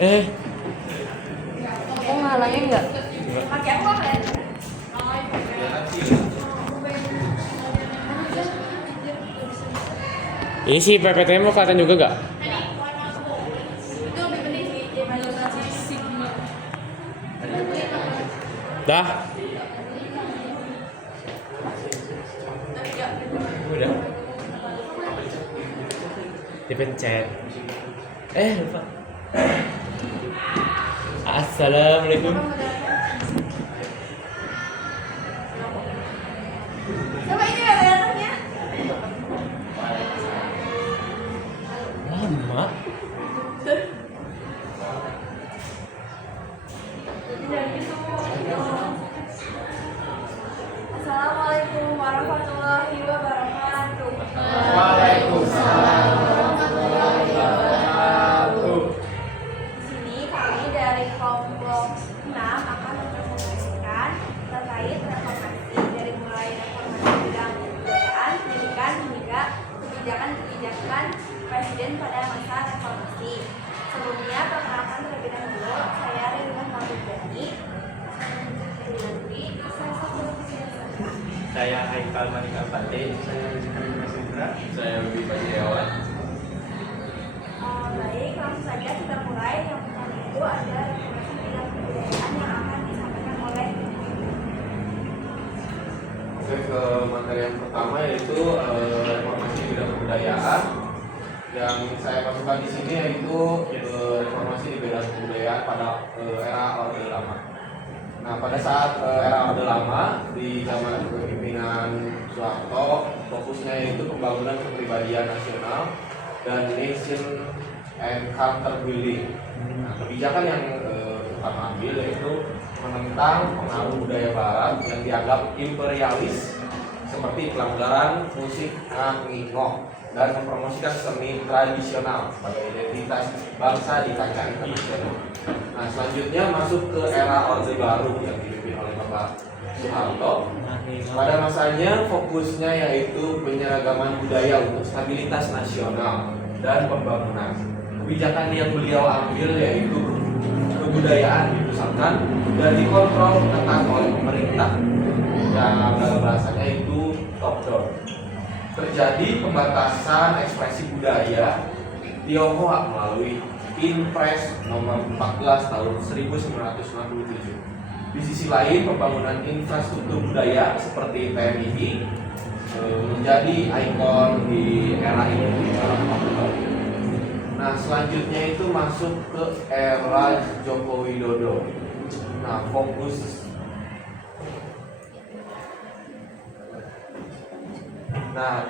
Eh, Aku ngalangin nggak? Pakai apa kan? ini si PPT mau kelihatan juga gak? Itu lebih penting sih daripada sigma. Dah. Udah. Dipencet. Lupa. Assalamualaikum. Coba ini ada anaknya. Lama. Assalamualaikum warahmatullahi wabarakatuh. Waalaikumsalam warahmatullahi wabarakatuh. Di sini kami dari kelompok 6 akan mempresentasikan terkait reformasi dari mulai reformasi bidang kebudayaan, pendidikan hingga kebijakan-kebijakan presiden pada masa reformasi. Sebelumnya perkenalkan terlebih dahulu, saya Ridwan Mauludjani. Saya satu Saya Haikal Manika Pate. Saya Rizky Masindra. Saya Ruby Pajiawan. Baik, langsung saja kita mulai. Yang pertama itu ada reformasi bidang kebudayaan yang akan disampaikan oleh Oke, ke materi yang pertama yaitu reformasi bidang kebudayaan. Yang saya masukkan di sini yaitu reformasi di bidang kebudayaan pada era Orde Lama. Nah, pada saat era Orde Lama di zaman kepemimpinan Soeharto, fokusnya yaitu pembangunan kepribadian nasional dan nation and culture building. Nah, kebijakan yang pertama ambil yaitu menentang pengaruh budaya Barat yang dianggap imperialis seperti pelanggaran musik ngingok dan mempromosikan seni tradisional sebagai identitas bangsa di kancah internasional. Nah, selanjutnya masuk ke era Orde Baru yang dipimpin oleh Bapak Soeharto. Pada masanya fokusnya yaitu penyeragaman budaya untuk stabilitas nasional dan pembangunan. Kebijakan yang beliau ambil yaitu kebudayaan dipusatkan dan dikontrol ketat oleh pemerintah. Yang dalam bahasanya itu top down. Terjadi pembatasan ekspresi budaya Tionghoa melalui Inpres nomor 14 tahun 1967. Di sisi lain, pembangunan infrastruktur budaya seperti TMI menjadi ikon di era ini. Nah, selanjutnya itu masuk ke era Joko Widodo. Nah,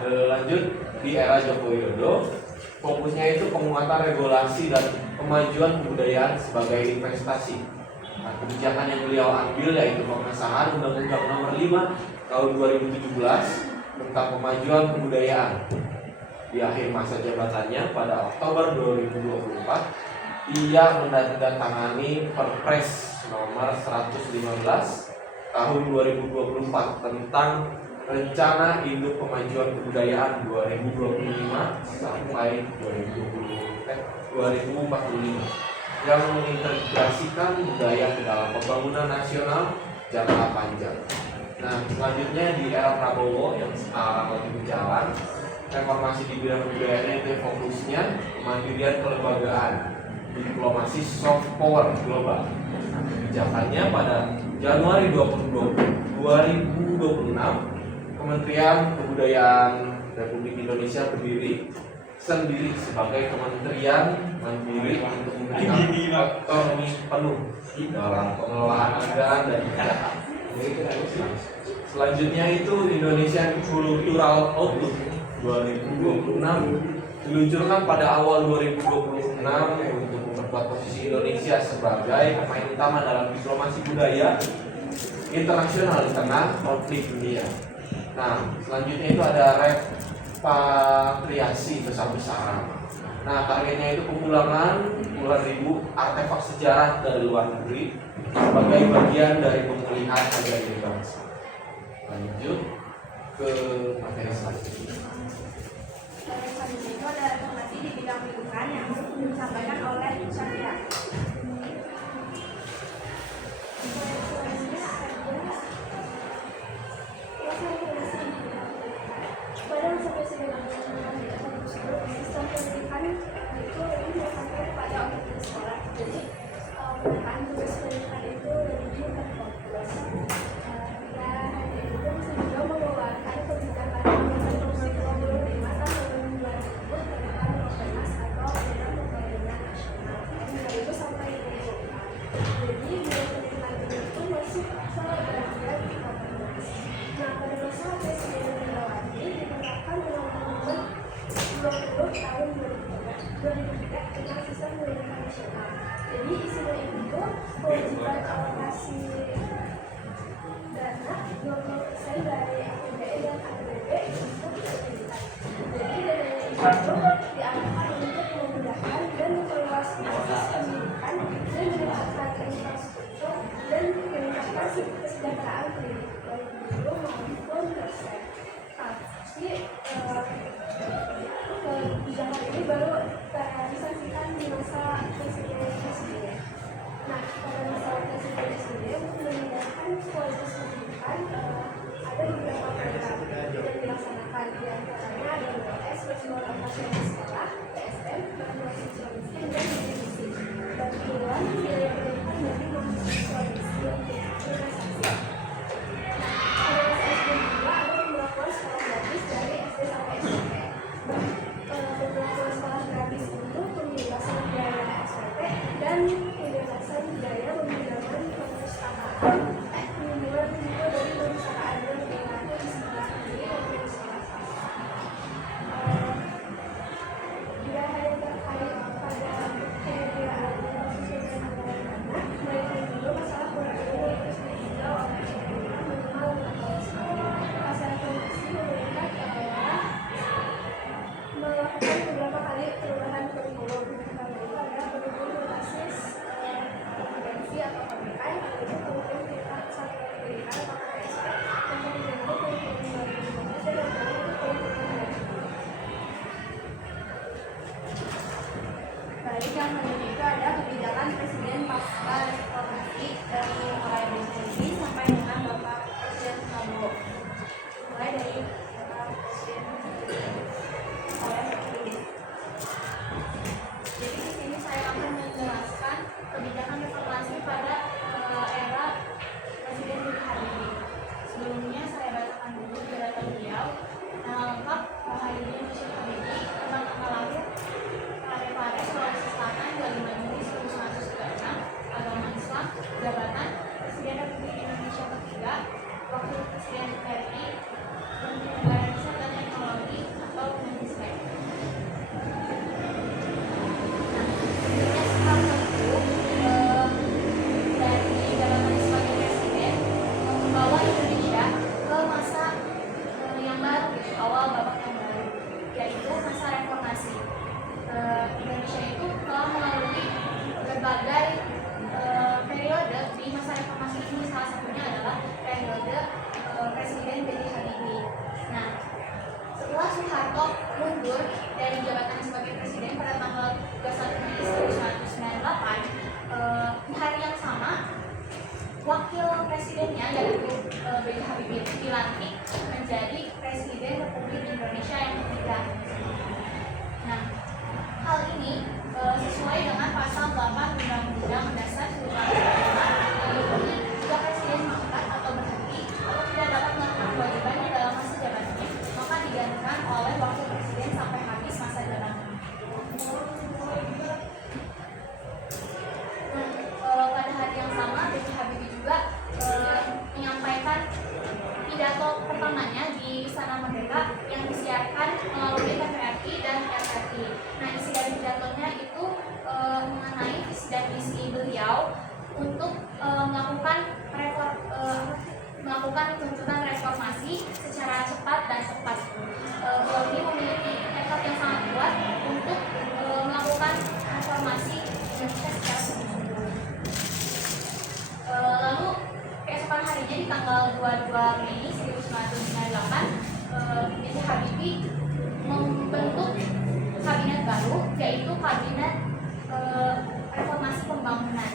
lanjut di era Joko Widodo, fokusnya itu penguatan regulasi dan kemajuan kebudayaan sebagai investasi. Nah, kebijakan yang beliau ambil yaitu pengesahan Undang-Undang Nomor 5 Tahun 2017 tentang kemajuan kebudayaan. Di akhir masa jabatannya pada Oktober 2024, ia menandatangani Perpres Nomor 115 Tahun 2024 tentang Rencana Induk Kemajuan Kebudayaan 2025 sampai 2045 yang mengintegrasikan budaya ke dalam pembangunan nasional jangka panjang. Nah, selanjutnya di era Prabowo yang sekarang lagi berjalan, reformasi di bidang kebudayaan itu fokusnya kemandirian kelembagaan, diplomasi soft power global. Nah, kebijakannya pada Januari 2026, Kementerian Kebudayaan Republik Indonesia berdiri sendiri sebagai kementerian mandiri untuk memberikan otonomi penuh dalam pengelolaan anggaran dan kebijakan. Selanjutnya itu Indonesian Cultural Outlook 2026 diluncurkan pada awal 2026 untuk memperkuat posisi Indonesia sebagai pemain utama dalam diplomasi budaya internasional di tengah konflik dunia. Nah, selanjutnya itu ada repatriasi besar-besaran. Nah, targetnya itu pemulangan puluhan ribu artefak sejarah dari luar negeri sebagai bagian dari pemulihan harga diri bangsa. Lanjut ke materi selanjutnya. Selanjutnya itu ada reformasi di bidang pendidikan yang disampaikan oleh Syakira. Pada masa presiden tersebut, sistem pendidikan itu lebih diarahkan kepada otoritas sekolah. Jadi, penataan tugas pendidikan itu lebih terfokus. Ya, hanya itu bisa juga mengeluarkan kebijakan nomor 25 tahun 2000 tentang Propernas atau Undang Pembangunan Nasional. Itu sampai 2004. Jadi, biaya pendidikan itu masih berada di Propernas. Nah, pada masa Presiden Megawati ditetapkan Undang-Undang 20 tahun 2003 tentang sistem pendidikan nasional. Jadi isinya itu kewajiban alokasi dana 20% dari APBN dan APBD untuk pendidikan. Jadi dana itu dialokasikan untuk memudahkan dan memperluas akses pendidikan dan meningkatkan infrastruktur dan meningkatkan kesejahteraan pendidik baik guru maupun dosen. Tapi kebijakan ini baru terrealisasikan di masa Presiden SBY. Nah, pada masa Presiden SBY untuk meningkatkan kualitas pendidikan ada beberapa program yang dilaksanakan, di antaranya ada BPS, Bantuan Operasional Sekolah, PSM, Bantuan Siswa Miskin, dan Distribusi. Bantuan biaya pendidikan bagi mahasiswa miskin prestasi. Pada masa SBY juga ada pemberlakuan sekolah gratis dari SD sampai SMP. Pemberlakuan sekolah gratis untuk pembebasan biaya SPP dan pembebasan biaya pembinaan perpustakaan, pembuat buku dari perpustakaan dan perilaku di sekolah negeri maupun sekolah swasta. Tidak hanya terkait pada penyediaan mahasiswa dan anak, melainkan juga masalah kurikulum itu sendiri juga oleh pemerintah minimal 6 tahun sekolah. Masalah informasi pemerintah telah melakukan beberapa kali perubahan kurikulum. Pertama adalah kurikulum berbasis kompetensi atau KPK, yaitu kurikulum tingkat satuan pendidikan atau KPSP. Yang ketiga itu kurikulum 2015 dan yang terakhir itu kurikulum nasional. Baik, yang kedua itu ada kebijakan Presiden pasca reformasi dari mulai dari sampai dengan Bapak Presiden Prabowo. Mulai dari Bapak Presiden oleh Presiden. Jadi di sini saya akan menjelaskan kebijakan reformasi pada era Presiden Habibie. Sebelumnya saya bacakan dulu biodata beliau. Nama lengkap Muhyiddin Yusuf Habibie, tanggal lahir Parepare, Sulawesi Selatan, 25 Juni 1936, agama Islam, jabatan Presiden Republik Indonesia ketiga, Wakil Presiden RI, Menteri Negara Riset dan Teknologi atau Menristek. Nah, setelah itu dari jabatan sebagai presiden membawa Indonesia ke masa yang baru, awal babak yang baru, yaitu masa reformasi. Indonesia itu telah melalui berbagai periode di masa reformasi ini, salah satunya adalah periode Presiden B.J. Habibie. Nah, setelah Soeharto mundur dari jabatannya sebagai presiden pada tanggal 21 Mei 1998, di hari yang sama wakil presidennya yaitu B.J. Habibie itu dilantik menjadi Presiden Republik Indonesia yang ketiga. Nah, hal ini sesuai dengan pasal 8 Undang-Undang Dasar 1945 yang meliputi jika presiden mangkat atau berhenti atau tidak dapat melakukan kewajibannya dalam masa jabatannya, maka digantikan oleh wakil presiden sampai habis masa jabatannya. Nah, pada hari yang sama B.J. Habibie juga menyampaikan pidato pertamanya di Istana Merdeka yang disiarkan melalui TVRI dan RRI. Nah, isi dari pidatonya itu mengenai visi dan misi beliau untuk melakukan tuntutan reformasi secara cepat dan tepat. Beliau ini memiliki tekad yang sangat kuat untuk melakukan reformasi Indonesia secara sungguh-sungguh. Lalu keesokan harinya di tanggal 22 Mei 1998, B.J. Habibie membentuk kabinet baru, yaitu Kabinet reformasi pembangunan.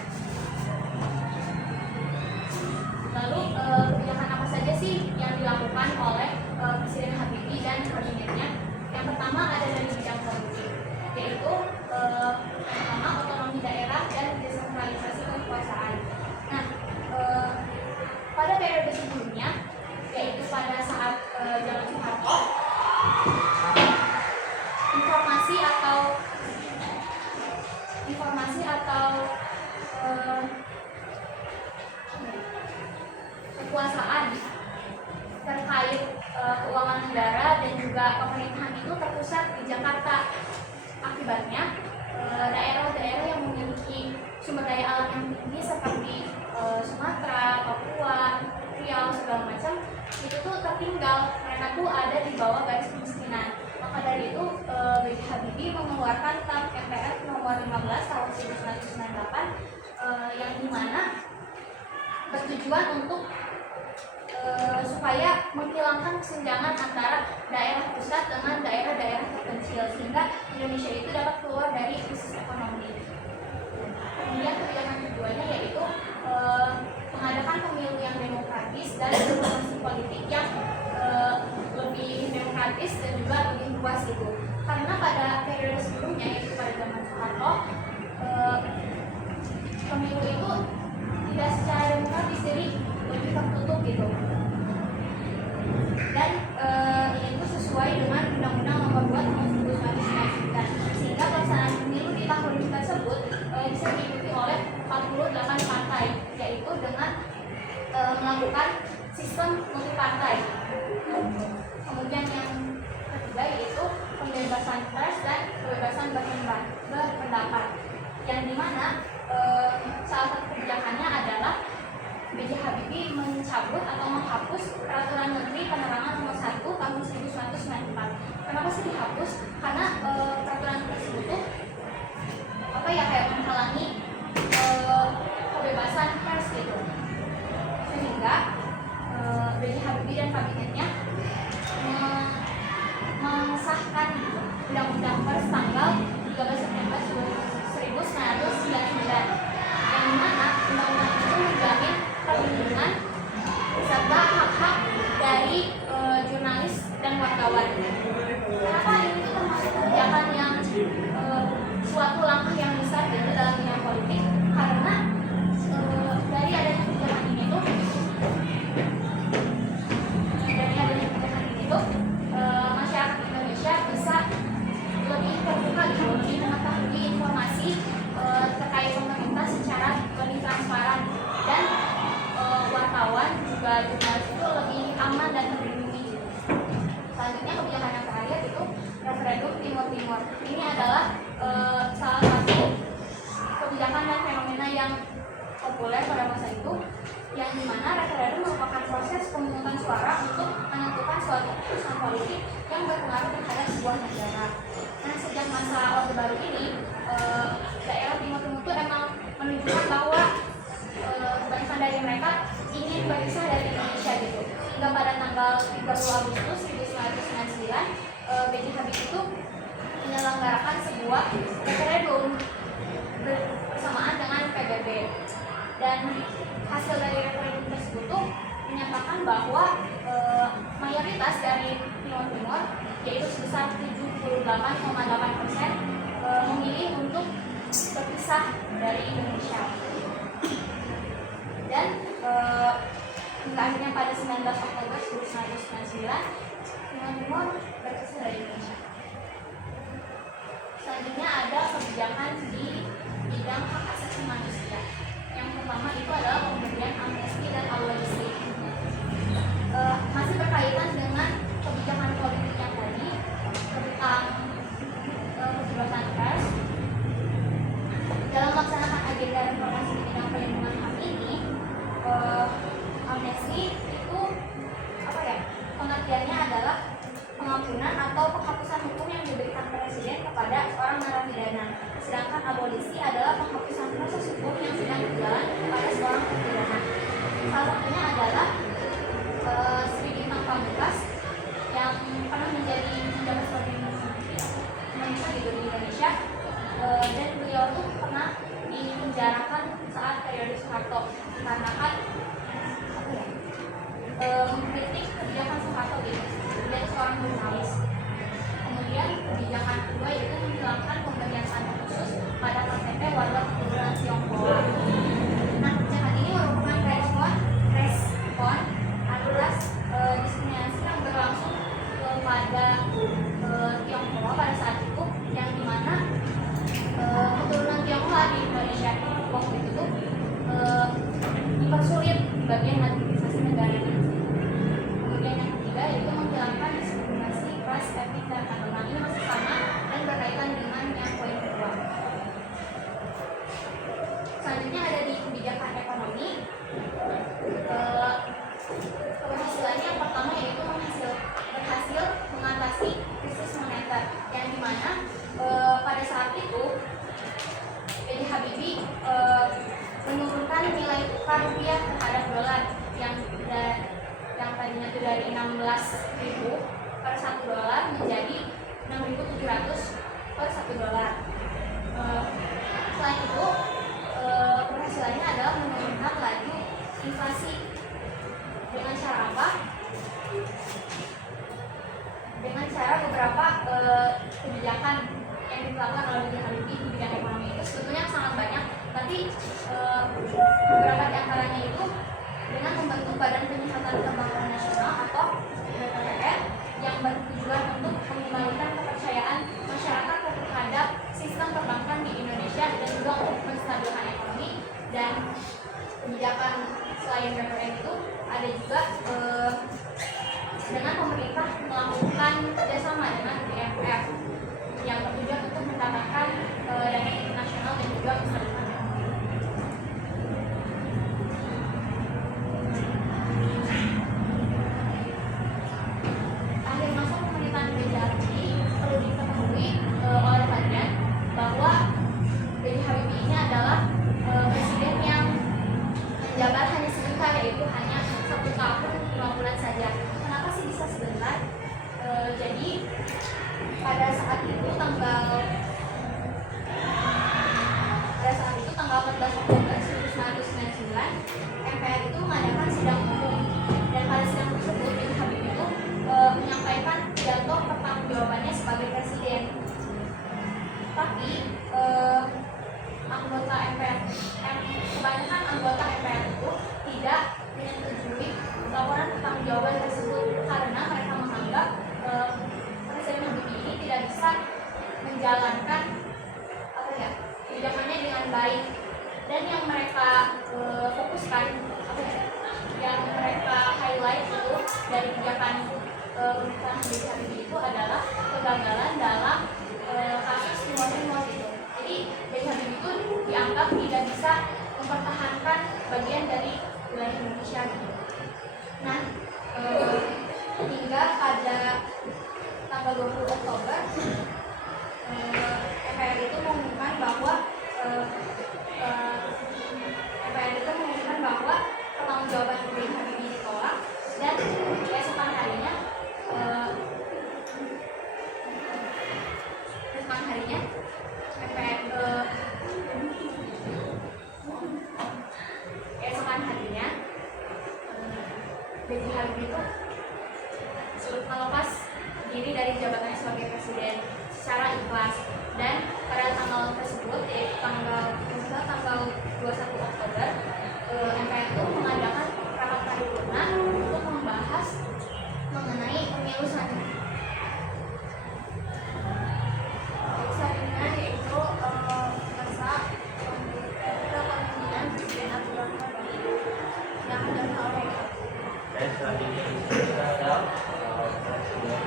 Lalu kebijakan apa saja sih yang dilakukan oleh Presiden Habibie dan kabinetnya? Yang pertama ada dari bidang politik, yaitu yang pertama otonomi daerah dan desentralisasi kekuasaan. Nah, pada periode sebelumnya, yaitu pada saat zaman Soeharto, informasi atau kekuasaan terkait keuangan negara dan juga pemerintahan itu terpusat di Jakarta. Akibatnya daerah-daerah yang memiliki sumber daya alam yang tinggi seperti Sumatera, Papua, Riau segala macam itu tuh tertinggal, mereka tuh ada di bawah garis kemiskinan. Maka dari itu B.J. Habibie mengeluarkan TAP MPR nomor 15 tahun 1998 yang dimana bertujuan untuk supaya menghilangkan kesenjangan antara daerah pusat dengan daerah-daerah terpencil sehingga Indonesia itu dapat keluar dari krisis ekonomi. Kemudian kebijakan keduanya yaitu mengadakan pemilu yang demokratis dan reformasi politik yang lebih demokratis dan juga lebih luas itu. Karena pada periode sebelumnya yaitu pada zaman Soeharto pemilu itu tidak secara demokratis, jadi lebih tertutup gitu. Dan itu sesuai dengan Undang-Undang Nomor 2 Tahun 1999 sehingga pelaksanaan pemilu di tahun tersebut bisa diikuti oleh 48 partai, yaitu dengan melakukan sistem multipartai. Kemudian yang ketiga yaitu pembebasan pers dan kebebasan berpendapat, yang dimana salah satu kebijakannya adalah B.J. Habibie mencabut atau menghapus Peraturan Menteri Penerangan Nomor 1 Tahun 1994. Kenapa sih dihapus? Karena peraturan tersebut tuh kayak menghalangi kebebasan pers gitu, sehingga B.J. Habibie dan kabinetnya mengesahkan Undang-Undang Pers tanggal 13 September 1999 yang dimana undang-undang itu menjamin perlindungan serta hak-hak dari jurnalis dan wartawan. Kenapa ini tuh termasuk kebijakan yang suatu langkah yang besar gitu dalam bidang politik? Karena dari adanya kebijakan ini tuh masyarakat Indonesia bisa lebih terbuka gitu, lebih mengetahui informasi terkait pemerintah secara lebih transparan, dan wartawan juga jurnalis itu lebih aman dan terlindungi. Selanjutnya kebijakan yang terakhir itu referendum Timur Timur. Ini adalah salah satu kebijakan dan fenomena yang populer pada masa itu, yang dimana referendum merupakan proses pemungutan suara untuk menentukan suatu keputusan politik yang berpengaruh terhadap sebuah negara. Nah, sejak masa Orde Baru ini, daerah Timur Timur itu emang menunjukkan bahwa kebanyakan dari mereka ingin berpisah dari Indonesia gitu. Hingga pada tanggal 30 Agustus 1999, B.J. Habibie itu menyelenggarakan sebuah referendum bersamaan dengan PBB, dan hasil dari referendum tersebut tuh menyatakan bahwa mayoritas dari Timur Timur, yaitu sebesar 78,8%, memilih untuk berpisah dari Indonesia. Dan hingga akhirnya pada 19 Oktober 1999 Timur Timur berpisah dari Indonesia. Selanjutnya ada kebijakan di bidang hak asasi manusia. Yang pertama itu adalah pemberian amnesti dan abolisi. Masih berkaitan dengan kebijakan politik yang tadi tentang kebebasan pers. Dalam melaksanakan agenda reformasi di bidang perlindungan HAM ini, amnesti itu pengertiannya adalah pengampunan atau penghapusan hukum yang diberikan presiden kepada seorang narapidana. Sedangkan abolisi adalah penghapusan proses hukum yang sedang berjalan kepada seorang terpidana. Salah satunya adalah Sri Bintang Pamungkas yang pernah menjabat sebagai menteri Indonesia di Indonesia, dan beliau tuh seorang jurnalis. Kemudian kebijakan kedua yaitu menghilangkan pemberian sanksi khusus pada KTP warga keturunan Tionghoa. Nah, kebijakan ini merupakan respon atas diskriminasi yang berlangsung kepada Tionghoa pada saat itu, yang dimana keturunan Tionghoa di Indonesia waktu itu tuh dipersulit di bagian administrasi negaranya. Kemudian yang ketiga yaitu menghilangkan diskriminasi ras, etnik, dan agama. Ini masih sama dan berkaitan dengan yang poin kedua. Selanjutnya ada di kebijakan ekonomi. Keberhasilannya yang pertama yaitu berhasil mengatasi krisis moneter, yang dimana pada saat itu B.J. Habibie menurunkan nilai tukar rupiah terhadap dolar yang tadinya itu dari 16.000 per 1 dolar menjadi 6.700 per 1 dolar. Selain itu, keberhasilannya adalah menurunkan laju inflasi dengan cara apa? Dengan cara beberapa kebijakan yang dilakukan oleh B.J. Habibie di bidang ekonomi itu sebetulnya sangat banyak, tapi beberapa di antaranya itu dengan membentuk Badan Penyihatan Pembangunan Nasional atau BPPN yang bertujuan untuk mengembalikan kepercayaan masyarakat terhadap sistem perbankan di Indonesia dan juga untuk menstabilkan ekonomi. Dan kebijakan selain BPPN itu ada juga dengan pemerintah melakukan kerjasama dengan IMF yang bertujuan untuk mendapatkan dana internasional dan juga menstabilkan ekonomi. Akhir masa pemerintahan B.J. Habibie perlu diketahui oleh kalian bahwa B.J. Habibie ini adalah presiden yang menjabat hanya sebentar, yaitu hanya 1 tahun 5 bulan saja. Kenapa sih bisa sebentar? Jadi pada saat itu tanggal 14 Oktober 1999 MPR itu mengadakan sidang umum, dan pada sidang tersebut B.J. Habibie itu menyampaikan pidato pertanggungjawabannya sebagai presiden. Tapi anggota MPR, kebanyakan anggota MPR itu tidak menyetujui laporan pertanggungjawaban tersebut karena mereka menganggap Presiden Habibie ini tidak bisa menjalankan kebijakannya dengan baik. Dan yang mereka fokuskan, yang mereka highlight itu dari kebijakan pemerintahan B.J. Habibie itu adalah kegagalan dalam kasus timur itu. Jadi B.J. Habibie itu dianggap tidak bisa mempertahankan bagian dari wilayah Indonesia. Nah, hingga pada tanggal 20 Oktober MPR itu mengumumkan bahwa pertanggungjawaban B.J. Habibie ditolak, dan keesokan harinya B.J. Habibie itu melepas diri dari jabatannya sebagai presiden secara ikhlas. Dan pada tanggal tersebut, tanggal 21 Oktober, MPR itu mengadakan rapat paripurna untuk membahas mengenai pemilu selanjutnya. Selanjutnya yaitu masa kepemimpinan Presiden Abdurrahman Wahid yang adalah oleh dan selanjutnya kita ada Presiden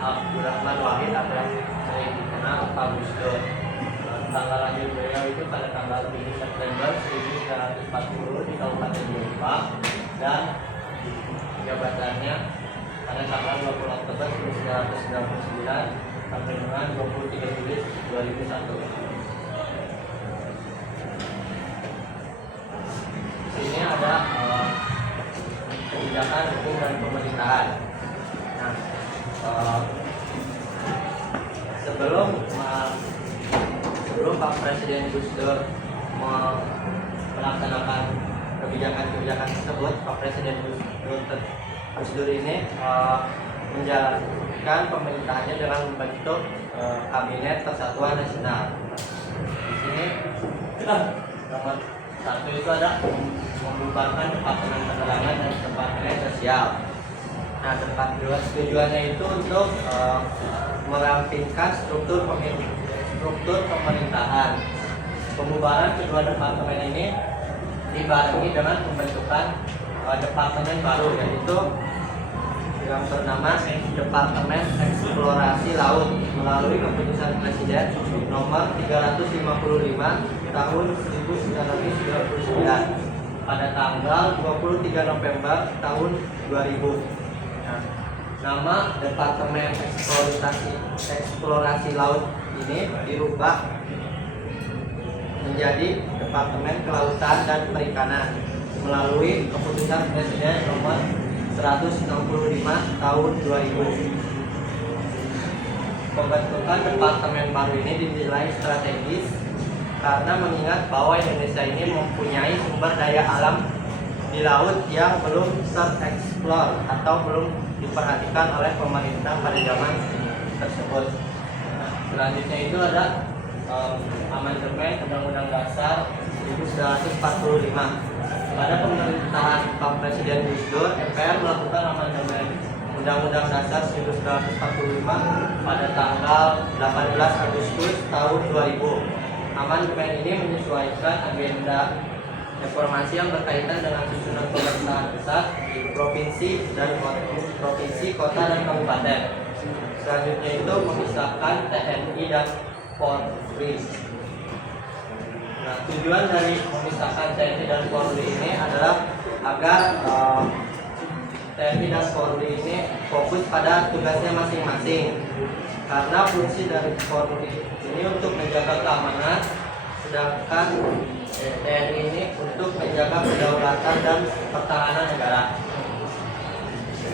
Abdurrahman Wahid atau sering dikenal Pak Gus Dur. Tanggal lahir beliau itu pada tanggal 7 September 1940 di Kabupaten Jombang, dan jabatannya pada tanggal 20 Oktober 1999 sampai dengan 23 Juli 2001. Di sini ada kebijakan hukum dan pemerintahan. Nah, sebelum Pak Presiden Gus Dur melaksanakan kebijakan-kebijakan tersebut, Pak Presiden Gus Dur Gus Dur ini menjalankan pemerintahannya dengan membentuk Kabinet Persatuan Nasional. Di sini nomor 1 itu ada membubarkan Departemen Penerangan dan Departemen Sosial. Nah, tujuannya itu untuk merampingkan struktur pemerintahan. Pembubaran kedua departemen ini dibarengi dengan pembentukan departemen baru, yaitu yang bernama Departemen Eksplorasi Laut melalui keputusan Presiden nomor 355 tahun 1999 pada tanggal 23 November tahun 2000. Nah, nama Departemen Eksplorasi Laut ini dirubah menjadi Departemen Kelautan dan Perikanan melalui keputusan Presiden nomor 165 tahun 2000. Pembentukan departemen baru ini dinilai strategis karena mengingat bahwa Indonesia ini mempunyai sumber daya alam di laut yang belum tereksplor atau belum diperhatikan oleh pemerintah pada zaman tersebut. Selanjutnya itu ada amandemen Undang-Undang Dasar 1945. Pada pemerintahan Pak Presiden Gus Dur, MPR melakukan amandemen Undang-Undang Dasar 1945 pada tanggal 18 Agustus tahun 2000. Amandemen ini menyesuaikan agenda reformasi yang berkaitan dengan susunan pemerintahan pusat di provinsi dan provinsi, kota dan kabupaten. Selanjutnya itu memisahkan TNI dan Polri. Nah, tujuan dari memisahkan TNI dan Polri ini adalah agar TNI dan Polri ini fokus pada tugasnya masing-masing. Karena fungsi dari Polri ini untuk menjaga keamanan, sedangkan TNI ini untuk menjaga kedaulatan dan pertahanan negara.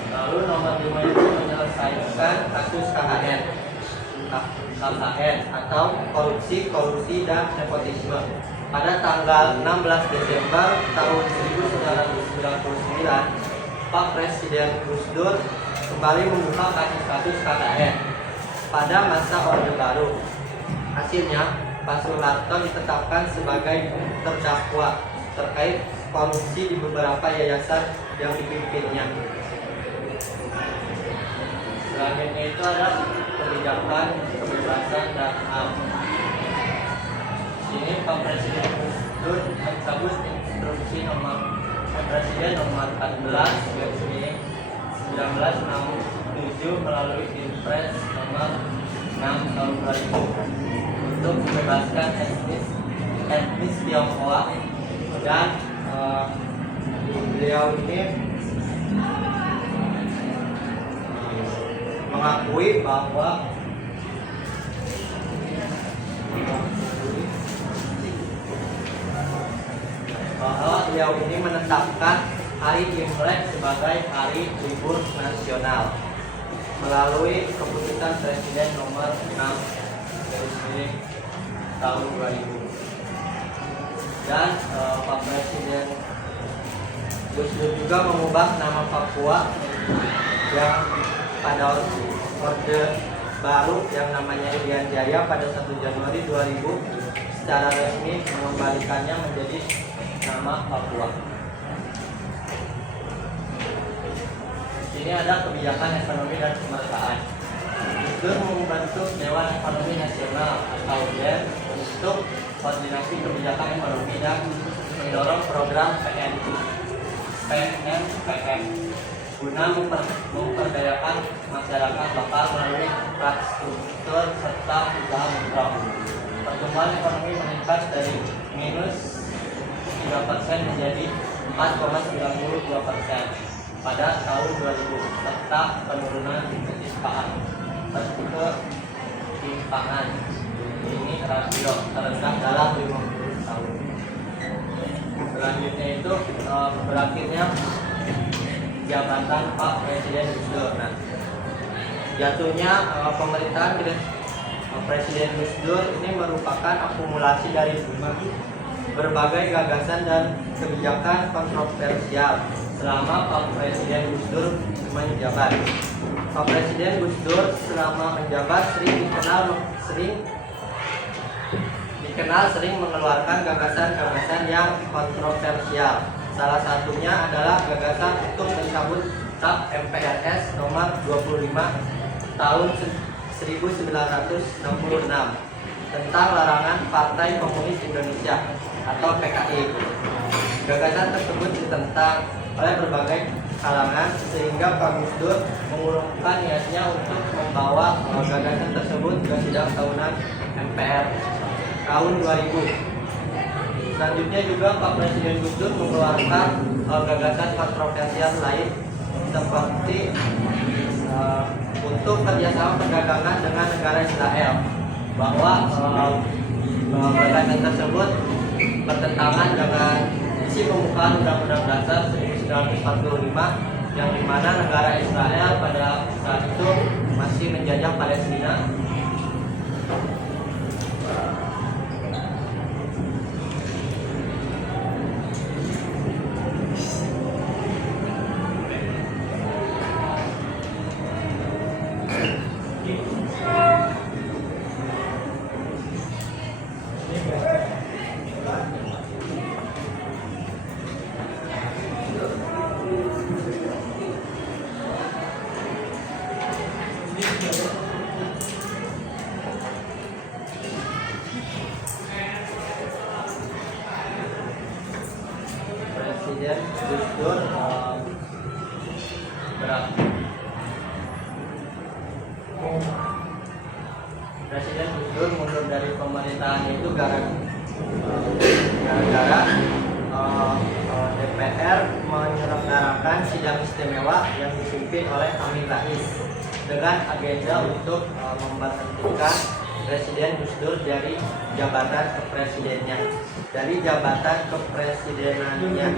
Lalu nomor 5 itu menyelesaikan kasus KKN atau korupsi, kolusi, dan nepotisme. Pada tanggal 16 Desember tahun 1999, Pak Presiden Gus Dur kembali membuka kasus-kasus KKN pada masa Orde Baru. Hasilnya, Pak Soeharto ditetapkan sebagai terdakwa terkait korupsi di beberapa yayasan yang dipimpinnya. Selanjutnya itu ada kebijakan kebebasan dan HAM. Ini Pak Presiden Gus Dur mencabut instruksi Presiden nomor 14 1967 melalui Impres nomor 6 tahun 2000 untuk membebaskan etnis Tionghoa, dan beliau ini mengakui bahwa beliau ini menetapkan hari Imlek sebagai hari libur nasional melalui keputusan Presiden nomor 6 tahun 2000. Dan Pak Presiden Gus Dur juga mengubah nama Papua yang pada Orde Baru yang namanya Irian Jaya pada 1 Januari 2000 secara resmi mengembalikannya menjadi nama Papua. Ini ada kebijakan ekonomi dan kemerdekaan. Gus Dur membentuk Dewan Ekonomi Nasional atau DEN untuk koordinasi kebijakan ekonomi dan mendorong program PNPM guna memperdayakan masyarakat lokal melalui infrastruktur serta usaha mikro. Pertumbuhan ekonomi meningkat dari minus 3% menjadi 4,92% pada tahun 2000 serta penurunan ketimpangan ini rasio terendah dalam 50 tahun. Selanjutnya itu berakhirnya jabatan Pak Presiden Gus Dur. Nah, jatuhnya pemerintahan Presiden Gus Dur ini merupakan akumulasi dari berbagai gagasan dan kebijakan kontroversial selama Pak Presiden Gus Dur menjabat. Pak Presiden Gus Dur selama menjabat sering mengeluarkan gagasan-gagasan yang kontroversial. Salah satunya adalah gagasan untuk mencabut TAP MPRS nomor 25 tahun 1966 tentang larangan Partai Komunis Indonesia atau PKI. Gagasan tersebut ditentang oleh berbagai kalangan sehingga Pak Gus Dur mengurungkan niatnya untuk membawa gagasan tersebut ke sidang tahunan MPR tahun 2000. Selanjutnya juga Pak Presiden Gus Dur mengeluarkan gagasan kontroversial lain seperti untuk kerjasama perdagangan dengan negara Israel, bahwa gagasan tersebut bertentangan dengan isi pembukaan Undang-Undang Dasar 1945 yang dimana negara Israel pada saat itu masih menjajah Palestina. Presiden Gus Dur Presiden Gus Dur mundur dari pemerintahan itu gara-gara DPR menyelenggarakan sidang istimewa yang dipimpin oleh Amin Rais dengan agenda untuk memberhentikan Presiden Gus Dur dari jabatan kepresidenannya.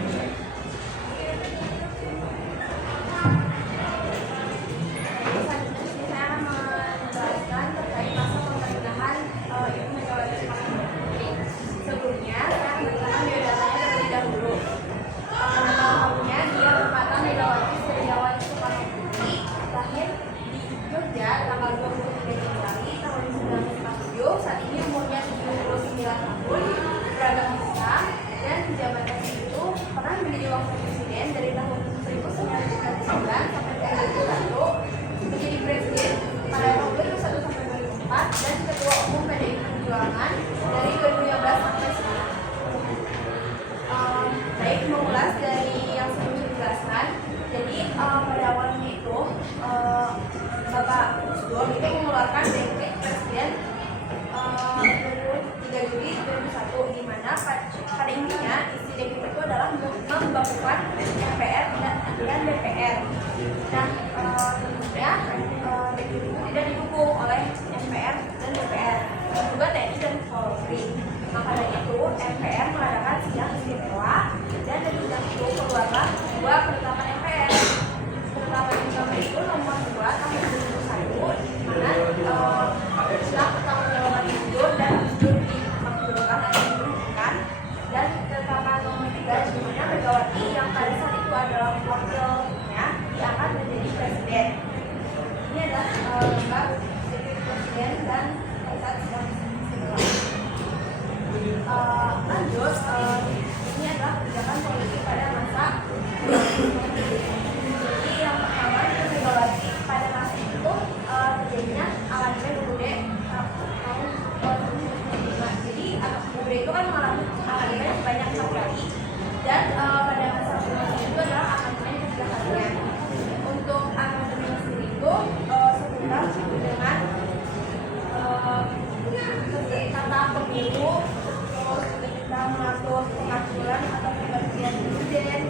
Sebelumnya, saya memberitakan biodatanya terlebih dahulu. Tahunnya dia berkata Megawati Suryawati Soekarno Putri lahir di Jogja tanggal 23 Januari tahun 1947. Saat ini umurnya 79 tahun, beragama Islam, dan jabatannya itu pernah menjadi wakil presiden dari tahun 1999 sampai 2001, menjadi presiden pada tahun 2001 sampai 2004, dan ketua umum PDI Perjuangan dari 2015 sampai sekarang. Baik, mengulas dari yang sebelumnya dijelaskan. Jadi pada awalnya itu Bapak Gus Dur itu mengeluarkan dekret presiden 23 Juli 2001, di mana pada intinya isi dekret itu adalah membekukan MPR dan DPR. Nah, tentunya dekret itu tidak didukung oleh MPR dan DPR, dan juga TNI dan Polri. Maka dari itu MPR mengadakan sidang istimewa, dan dari sidang itu keluarlah dua penetapan MPR. Penetapan pertama itu nomor 2 tahun 2001, di mana setelah pertanggung Gus Dur dan Gus Dur dimakzulkan atau diberhentikan, dan penetapan nomor 3 di mana Megawati yang pada saat itu adalah wakilnya diangkat menjadi presiden. Ini adalah lembar dekret presiden dan saat sidang istimewa. Lanjut, ini adalah kebijakan politik pada masa jadi yang pertama itu Megawati pada masa itu terjadinya amandemen UUD tahun 2005. Jadi UUD itu kan mengalami amandemen sebanyak 4 kali, dan pada masa itu adalah amandemen ketiga kalinya. Untuk amandemen sendiri itu sebentar dengan kata pemilu, terus kita mengatur pengaturan atau pembagian presiden,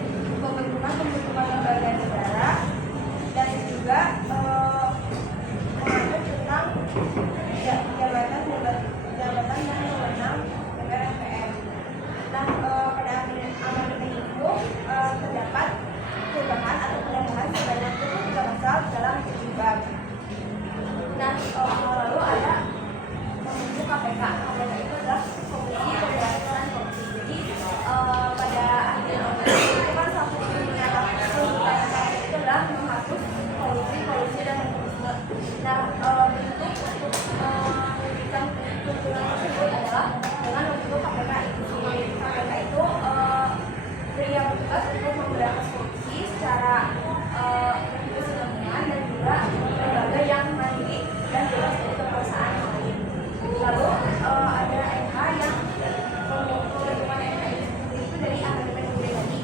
secara kesinambungan dan juga lembaga yang mandiri dan bebas dari kekuasaan yang lain. Lalu ada NH yang pembentukan NH itu dari amandemen UUD tadi,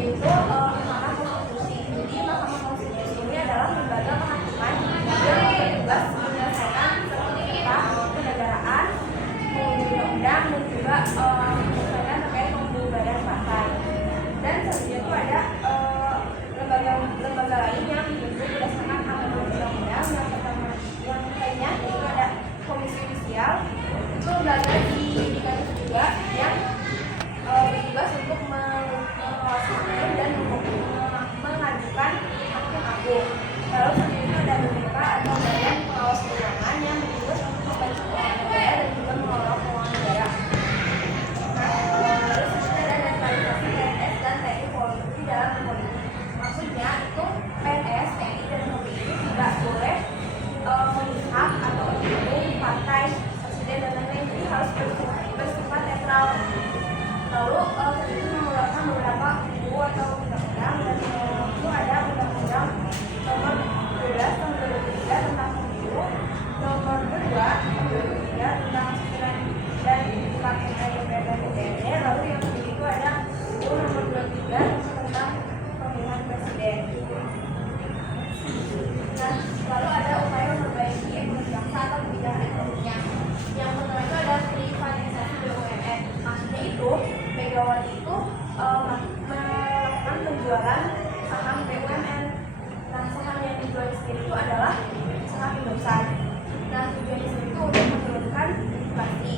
yaitu Mahkamah Konstitusi. Jadi Mahkamah Konstitusi ini adalah lembaga kehakiman yang bertugas menyelesaikan sengketa kenegaraan, menguji undang-undang dan juga menyelesaikan terkait pembubaran partai. Dan selanjutnya itu ada lembaga lain yang dibentuk berdasarkan amandemen undang-undang. Yang pertama, yang lainnya itu ada Komisi Yudisial. Itu lembaga di Dikti juga yang bertugas untuk mengawasi hakim dan mengajukan hakim agung. Lalu selanjutnya itu ada BPK atau Badan Pengawas Keuangan yang bertugas untuk membantu keuangan negara dan juga mengelola keuangan negara. Lalu selanjutnya ada netralisasi PNS dan TNI Polri dalam politik. Maksudnya itu PNS, TNI dan Polri itu tidak boleh memihak atau mendukung partai, presiden dan lain-lain, jadi harus bersifat netral. Lalu itu mengeluarkan beberapa UU atau undang-undang, dan itu ada undang-undang nomor 12 tahun 2003 tentang pemilu, nomor 2 tahun 2003 tentang susunan dan bentukan MPR dan DPRD. Lalu yang ketiga itu ada UU nomor 23 tentang pemilihan presiden. Nah, lalu ada upaya memperbaiki ekonomi bangsa atau kebijakan ekonominya. Yang pertama itu ada privatisasi BUMN. Maksudnya itu Megawati itu melakukan penjualan saham BUMN. Nah, saham yang dijual sendiri itu adalah saham Indosat. Nah, tujuannya sendiri itu untuk menurunkan inflasi.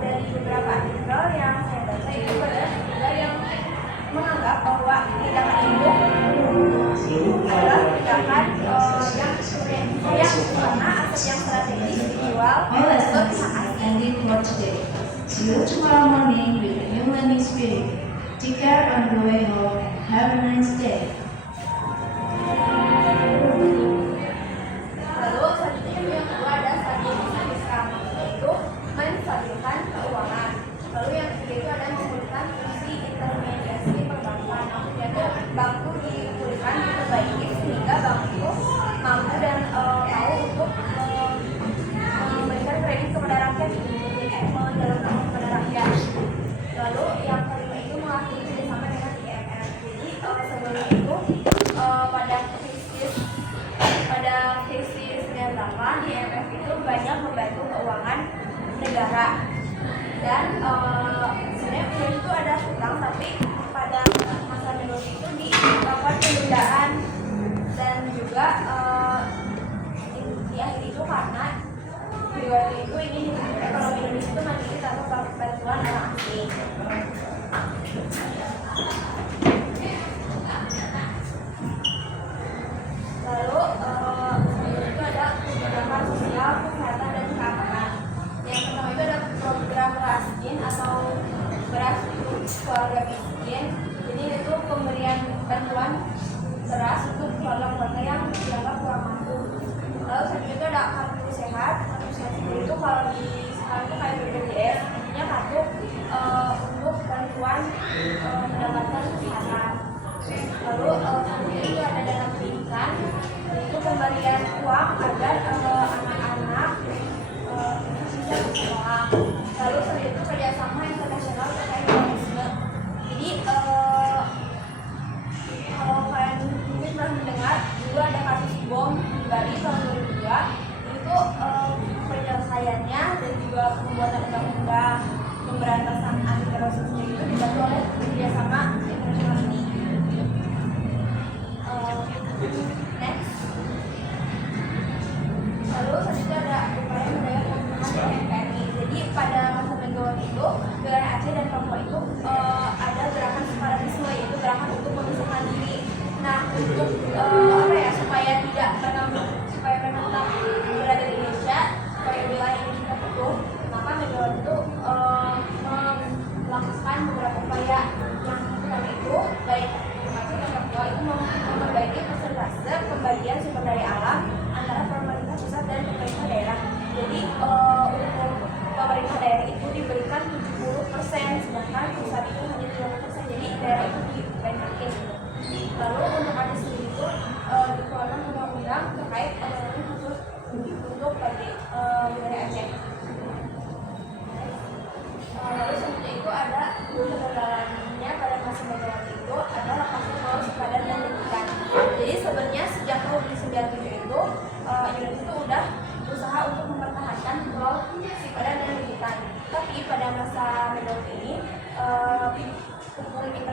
Dari beberapa artikel yang saya baca itu ada yang menganggap bahwa tindakan itu adalah tindakan yang karena aset yang strategis dijual My ke lesson pihak has asing. ended for today. See you tomorrow morning with a new learning spirit. Take care on the way home and have a nice day. Lalu selanjutnya yang kedua ada stabilisasi fiskal, yaitu menstabilkan keuangan. Lalu yang ketiga itu ada memulihkan fungsi intermediasi perbankan. Maksudnya itu bank itu dipulihkan, diperbaiki sehingga bank itu mampu dan tahu untuk memberikan kredit kepada rakyat, menjalankan kepada rakyat. Lalu yang kelima itu mengakhiri kerjasama dengan IMF. Jadi sebelum itu pada krisis 98 IMF itu banyak membantu keuangan negara. Dan sebenarnya itu ada hutang, tapi pada masa Megawati itu dilakukan penundaan dan juga di akhir itu karena Megawati itu ingin ekonomi Indonesia itu mandiri tanpa bantuan orang asing. Lalu itu ada kebijakan sosial, kesehatan dan keamanan. Yang pertama itu ada program beras miskin atau beras untuk keluarga miskin. Jadi itu pemberian bantuan beras untuk keluarga-keluarga yang dianggap kurang mampu. Lalu selanjutnya itu ada kartu sehat. Kartu sehat itu kalau di sekarang itu kayak BPJS, intinya kartu untuk bantuan mendapatkan kesehatan. Lalu selanjutnya itu ada dana pendidikan, itu pemberian uang agar anak-anak bisa bersekolah. Lalu selanjutnya itu kerjasama internasional terkait terorisme. Jadi kalau kalian mungkin pernah mendengar dulu ada kasus bom di Bali tahun 2002, itu penyelesaiannya dan juga pembuatan undang-undang pemberantasan anti terorisme itu dibantu oleh kerjasama internasional ini. Next. Lalu selanjutnya ada upaya mendaya pembunuhan NKRI. Jadi pada masa Megawati itu wilayah Aceh dan Papua itu ada gerakan separatisme, yaitu gerakan untuk memisahkan diri. Nah, untuk supaya tidak supaya mereka tetap berada di Indonesia, supaya wilayah Indonesia utuh, maka Megawati itu melakukan beberapa upaya. Yang pertama itu baik itu memperbaiki persentase pembagian sumber daya alam antara pemerintah pusat dan pemerintah daerah. Jadi untuk pemerintah daerah itu diberikan 70%, sedangkan pusat itu hanya 20%. Jadi daerah itu dibanyakin. Lalu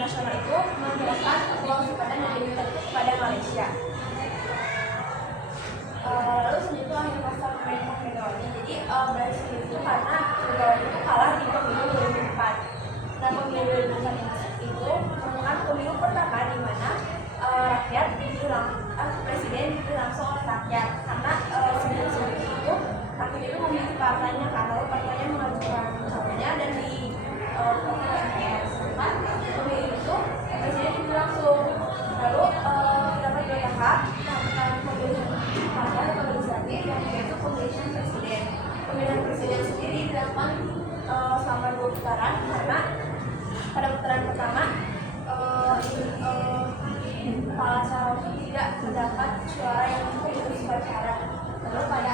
nasional itu menyerahkan uang simpanan dari militer itu kepada Malaysia. Lalu selanjutnya akhir masa pemerintahan Megawati. Jadi Brasil itu karena Megawati itu kalah di pemilu 2004. Nah, pemilu 2004 itu merupakan pemilu pertama di mana rakyat dipilih presiden dipilih langsung oleh rakyat. Karena sebelum itu rakyat itu memilih partainya, kalau partainya mengajukan calonnya dan di MPR. Sedangkan pemilu itu presiden dipilih langsung. Lalu dapat dua tahap. Pemilihan partai atau legislatif yang yaitu pemilihan presiden. Pemilihan presiden sendiri dilakukan selama 2 putaran karena pada putaran pertama Kepala Sarawak tidak mendapat suara yang cukup untuk sebuah syarat. Lalu pada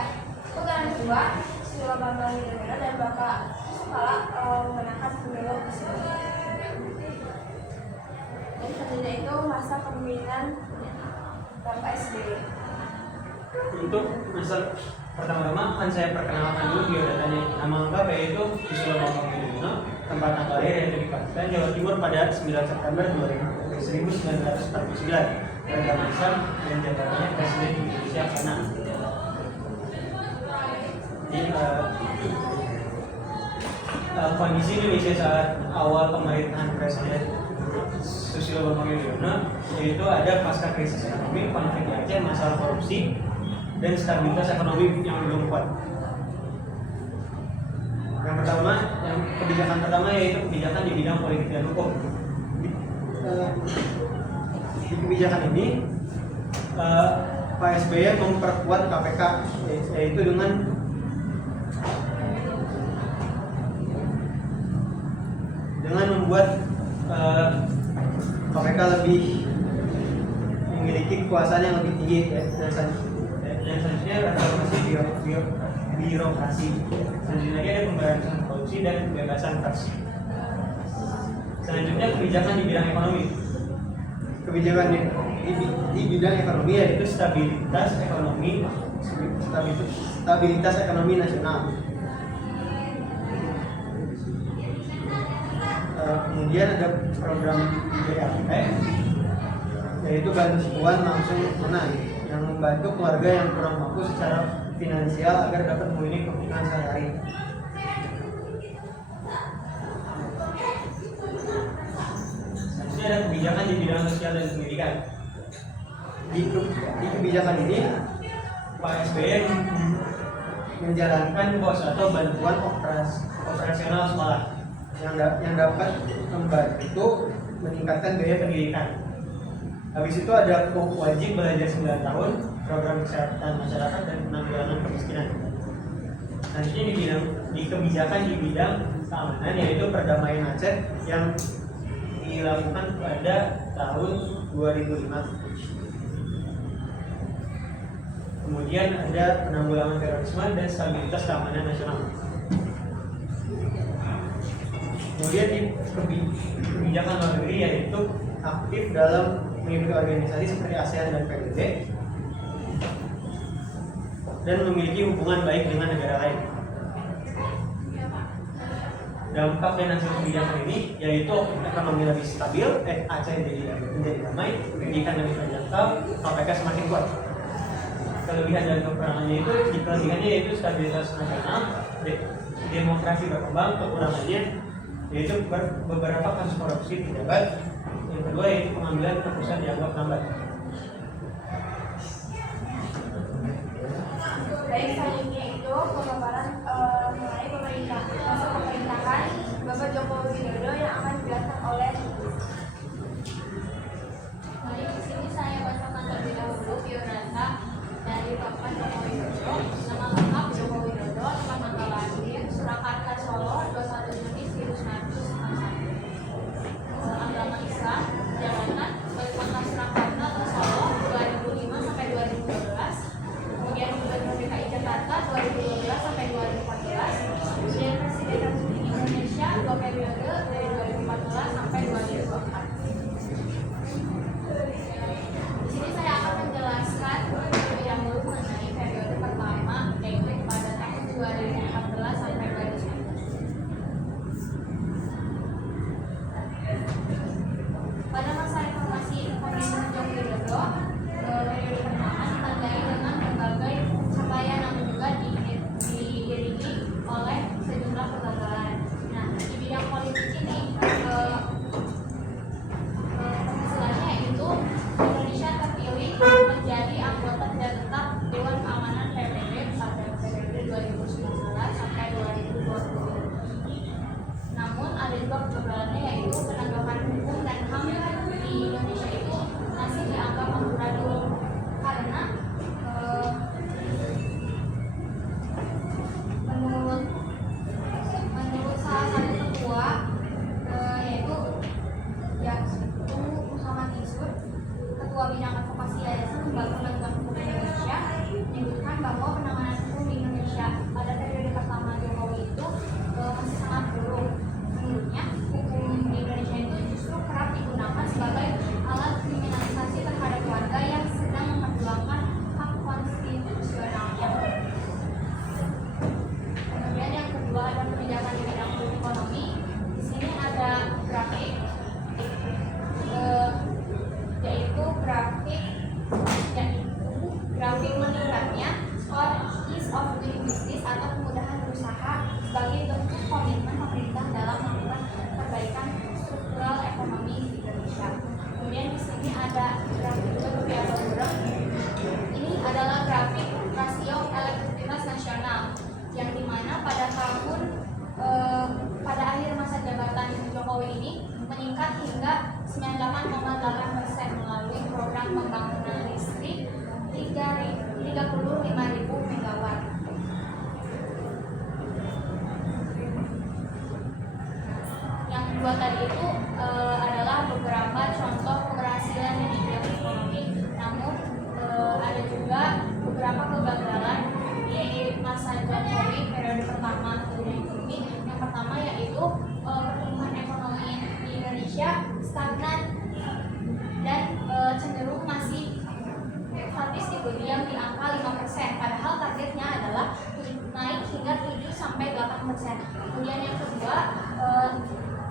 putaran kedua Susilo Bambang Yudhoyono dan Bapak Yusuf Kala memenangkan pemilu tersebut. Dan selanjutnya itu masa kepemimpinan Bapak SBY. Untuk masa pertama-tama akan saya perkenalkan dulu biodatanya. Nama lengkap yaitu Susilo Bambang Yudhoyono, tempat tanggal lahir yaitu di Klaten, Jawa Timur pada 9 September 1949. Beragama Islam dan jabatannya Presiden Indonesia ke-6. Jadi kondisi Indonesia saat awal pemerintahan Presiden Susilo Bambang Yudhoyono yaitu ada pasca krisis ekonomi, konflik di Aceh, masalah korupsi, dan stabilitas ekonomi yang belum kuat. Yang kebijakan pertama yaitu kebijakan di bidang politik dan hukum. Di kebijakan ini Pak SBY memperkuat KPK yaitu dengan membuat KPK lebih memiliki kekuasaan yang lebih tinggi dan selanjutnya reformasi birokrasi. Selanjutnya lagi ada pemberantasan korupsi dan kebebasan pers. Selanjutnya kebijakan di bidang ekonomi. Kebijakan di bidang ekonomi yaitu stabilitas ekonomi nasional. Kemudian ada program BLT yaitu bantuan langsung tunai yang membantu keluarga yang kurang mampu secara finansial agar dapat memenuhi kebutuhan sehari-hari. Selanjutnya ada kebijakan di bidang sosial dan pendidikan. Di kebijakan ini Pak SBY menjalankan atau bantuan operasional sekolah yang dapat membantu meningkatkan biaya pendidikan. Habis itu ada wajib belajar 9 tahun, program kesehatan masyarakat dan penanggulangan kemiskinan. Selanjutnya di kebijakan di bidang keamanan yaitu perdamaian Aceh yang dilakukan pada tahun 2005. Kemudian ada penanggulangan terorisme dan stabilitas keamanan nasional. Kemudian di kebijakan luar negeri yaitu aktif dalam mengikuti organisasi seperti ASEAN dan PBB dan memiliki hubungan baik dengan negara lain. Dampak dan hasil kebijakan ini yaitu ekonomi lebih stabil, Aceh menjadi damai, pendidikan lebih terjangkau, KPK semakin kuat. Kelebihan dan kekurangannya itu, di kelebihannya yaitu stabilitas nasional, demokrasi berkembang, kekurangannya yaitu beberapa kasus korupsi pejabat. Yang kedua yaitu pengambilan keputusan dianggap lambat. Baik, selanjutnya itu pemaparan mengenai masa pemerintahan Bapak Joko Widodo yang akan dijelaskan oleh. Mari di sini saya bacakan terlebih dahulu biodata dari Bapak Joko Widodo. Nama lengkap Joko Widodo, tempat tanggal lahir Surakarta, Solo, 21 Juni 1961. Agama Islam, jabatan Wali Kota Surakarta atau Solo 2005 sampai 2012. Kemudian Gubernur DKI Jakarta 2012 sampai 2014. Proklamasi Yayasan Lembaga Bantuan Hukum Indonesia menyebutkan bahwa penanganan hukum di Indonesia pada periode pertama Jokowi itu masih sangat buruk. Menurutnya, hukum di Indonesia itu justru kerap digunakan sebagai alat kriminalisasi terhadap warga yang sedang memperjuangkan hak konstitusionalnya. Kemudian yang kedua ada kebijakan di bidang ekonomi. Di sini ada grafik, yaitu grafik meningkatnya skor ease of doing business atau kemudahan berusaha sebagai bentuk komitmen pemerintah dalam melakukan perbaikan struktural ekonomi di Indonesia. Kemudian di sini ada grafik rupiah berkurang. Ini adalah grafik rasio elektabilitas nasional yang dimana pada akhir masa jabatan Jokowi ini meningkat hingga 98,8% melalui program pembangunan listrik 35.000 MW. Yang kedua tadi itu adalah beberapa contoh keberhasilan di bidang ekonomi, namun ada juga beberapa kegagalan di masa Jokowi periode pertama di bidang ekonomi. Yang pertama yaitu pertumbuhan ekonomi di Indonesia stagnan dan cenderung masih statis diam di angka 5%, padahal targetnya adalah naik hingga 7-8%. Kemudian yang kedua,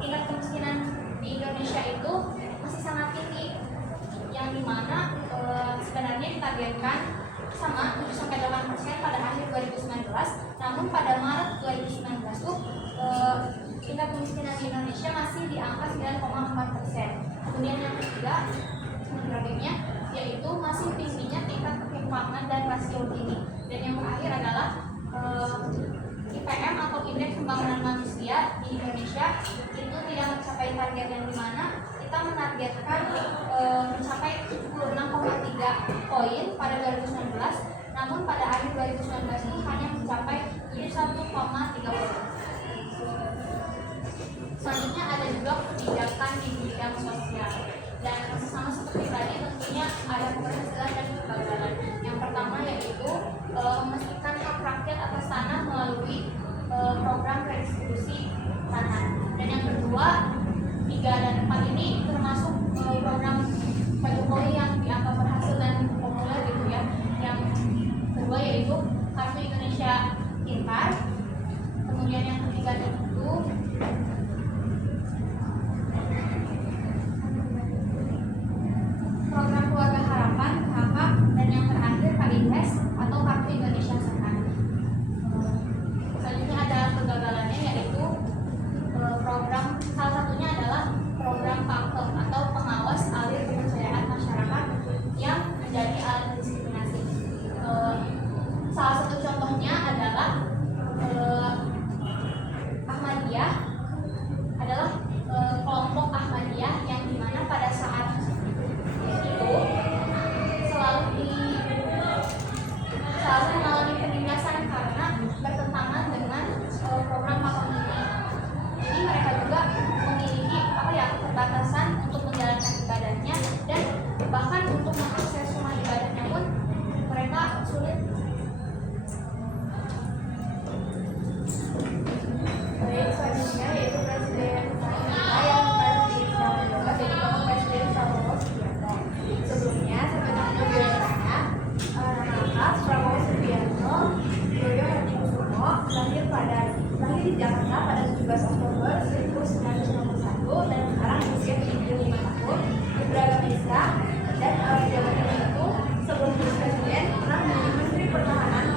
tingkat kemiskinan di Indonesia itu masih sangat tinggi, yang dimana sebenarnya ditargetkan sama 7-8% pada akhir 2019, namun pada Maret 2019 itu tingkat kemiskinan di Indonesia masih di angka 9,4%. Kemudian yang ketiga, grafiknya yaitu masih tingginya tingkat ketimpangan dan rasio Gini. Dan yang terakhir adalah IPM atau Indeks Pembangunan Manusia di Indonesia itu tidak mencapai target, yang dimana kita menargetkan mencapai 76,3 poin pada 2019, namun pada akhir 2019 itu hanya mencapai 71,3 poin. Selanjutnya ada juga kebijakan di bidang sosial, dan sama seperti tadi tentunya ada keberhasilan dan kegagalan. Yang pertama yaitu memastikan hak rakyat atas tanah melalui program redistribusi tanah, dan yang kedua 3 dan 4 ini termasuk program Pak Jokowi yang dianggap berhasil dan populer gitu ya. Yang kedua yaitu Kartu Indonesia Pintar. Kemudian yang ketiga itu program Keluarga Harapan KHK, dan yang terakhir KIS atau Kartu Indonesia Sehat. Selanjutnya ada kegagalannya yaitu salah satunya adalah program PAKE atau pengawas alih kepercayaan masyarakat yang menjadi alat diskriminasi. Salah satu contohnya adalah Ahmadiyah, adalah kelompok Ahmadiyah yang dimana pada saat itu selalu mengalami penindasan karena bertentangan dengan program PAKE ini. Jadi mereka juga memiliki keterbatasan untuk menjalankan ibadahnya, dan bahkan untuk mengakses rumah ibadahnya pun mereka sulit. Baik, selanjutnya yaitu Presiden Amerika yang jadi Presiden Prabowo Subianto. Sebelumnya saya bertanya nama Prabowo Subianto Yoyo Hadikusumo lahir di Jakarta pada 17 Oktober 1961 dan sekarang berusia 75 tahun, beragama Islam, dan jabatannya itu sebelum jadi presiden pernah menjadi Menteri Pertahanan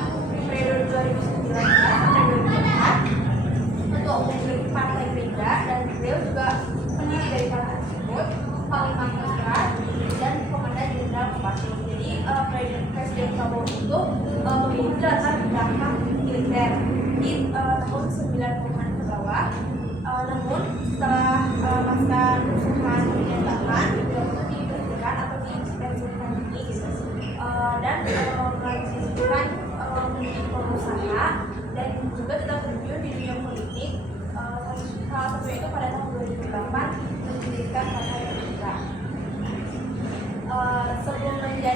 periode 2019 sampai 2024, Ketua Umum Partai Gerindra, dan beliau juga pendiri dari partai tersebut, Panglima Tengah dan Komandan Jenderal Kopassus. Jadi Presiden Prabowo itu memiliki latar belakang militer di tahun 90-an ke bawah. Namun setelah pasca kerusuhan 98, beliau itu diberhentikan atau dipensiunkan ini gitu. Dan melanjutkan menjadi pengusaha dan juga tetap terjun di dunia politik. Salah satunya itu pada tahun 2008 mendirikan Partai Gerindra. Sebelum menjadi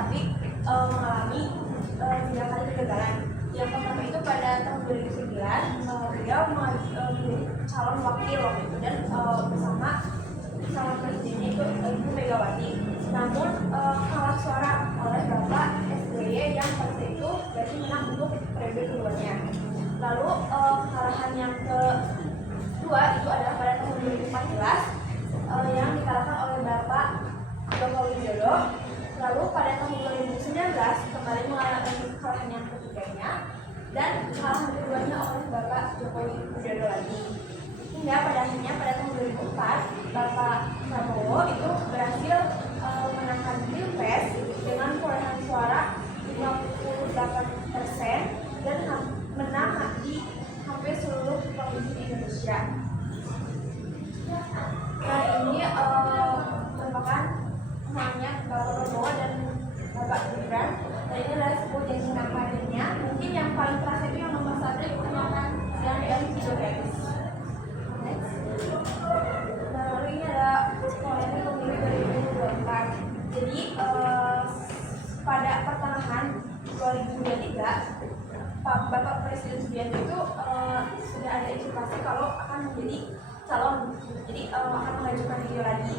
tapi mengalami 3 kali kegagalan. Yang pertama itu pada tahun 2009, beliau menjadi calon wakil waktu itu dan bersama calon presidennya itu Ibu Megawati. Namun kalah suara oleh Bapak SBY yang pada itu berarti menang untuk periode keduanya. Lalu kekalahan yang kedua itu adalah pada tahun 2014 yang dikalahkan oleh Bapak Joko Widodo. Lalu pada tahun 2019 kembali mengalami kekalahan yang ketiganya dan kekalahan keduanya oleh Bapak Joko Widodo lagi. Hingga pada akhirnya pada tahun 2004 Bapak Prabowo itu berhasil menangkan Pilpres dengan perolehan suara 58% dan menang di hampir seluruh provinsi di Indonesia. Nah ini merupakan hanya Bapak Prabowo dan Bapak Gibran. Dan ini adalah sebuah janji kampanyenya. Mungkin yang paling terasa itu yang nomor 1 itu makan siang dan tidur gratis. Nah lalu ini ada polemik pemilu 2024. Jadi pada pertengahan 2023 Bapak Presiden Subianto itu sudah ada indikasi kalau akan menjadi calon, jadi akan mengajukan diri lagi.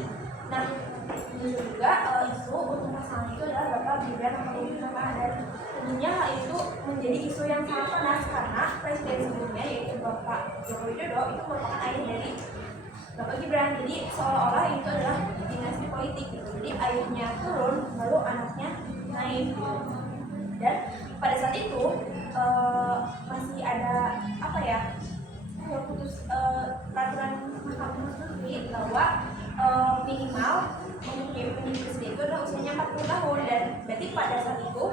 Nah, ini juga isu untuk pasangan itu adalah Bapak Gibran Raka Buming Raka, dan tentunya hal itu menjadi isu yang sangat panas karena Presiden sebelumnya yaitu Bapak Joko Widodo itu merupakan ayah dari Bapak Gibran. Jadi seolah-olah itu adalah dinasti politik gitu. Jadi ayahnya turun, lalu anaknya naik. Dan pada saat itu masih ada apa ya, peraturan Mahkamah Konstitusi bahwa minimal untuk menjadi presiden itu adalah usianya 40 tahun, dan berarti pada saat itu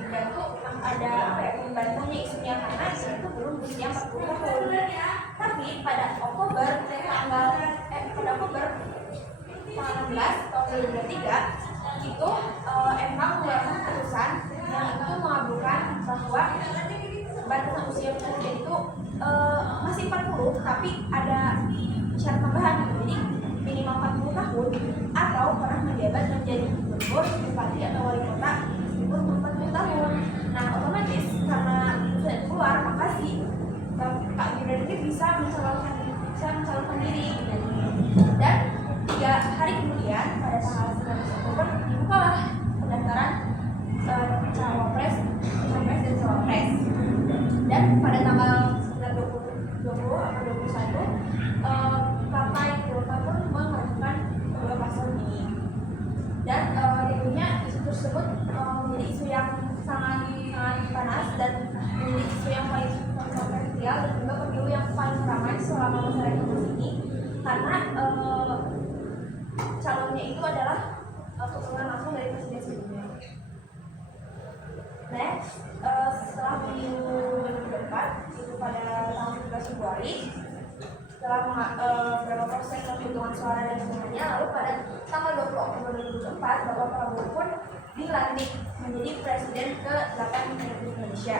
Gibran itu ada apa ya, membantahnya isunya karena itu belum usia 40 tahun. Tapi pada Oktober pada Oktober 16 tahun 2023 itu emang mengeluarkan keputusan yang itu mengabulkan bahwa batasan usia presiden itu masih 40, tapi ada syarat tambahan, jadi minimal 40 tahun atau pernah menjabat menjadi gubernur, bupati atau wali kota meskipun 40 tahun. Nah otomatis karena itu sudah keluar, maka si Pak Gibran ini bisa mencalonkan diri. Dan 3 hari kemudian pada tanggal 19 Oktober dibukalah pendaftaran cawapres, capres dan cawapres. Dan pada tanggal 20 atau 21 partai Golkar pun mengajukan kedua paslon ini. Dan tentunya isu tersebut menjadi isu yang sangat panas dan menjadi isu yang paling kontroversial dan juga pemilu yang paling ramai selama masa reformasi ini, karena calonnya itu adalah keturunan langsung dari presiden sebelumnya. Next, setelah pemilu 2024 itu pada tanggal 17 Februari, setelah beberapa proses penghitungan suara dan semuanya, lalu pada tanggal 20 Oktober 2024 Bapak Prabowo pun dilantik menjadi presiden ke-8 Republik Indonesia.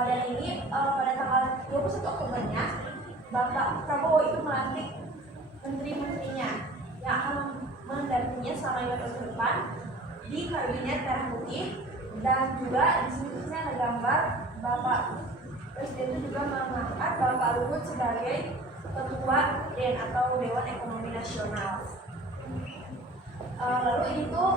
Dan ini pada tanggal 21 Oktobernya Bapak Prabowo itu melantik menteri-menterinya yang akan mendampinginya selama 5 tahun ke depan di kabinet merah putih. Dan juga di sini ada gambar Bapak Presiden itu juga mengangkat Bapak Luhut sebagai ketua DEN atau Dewan Ekonomi Nasional. Lalu ini tuh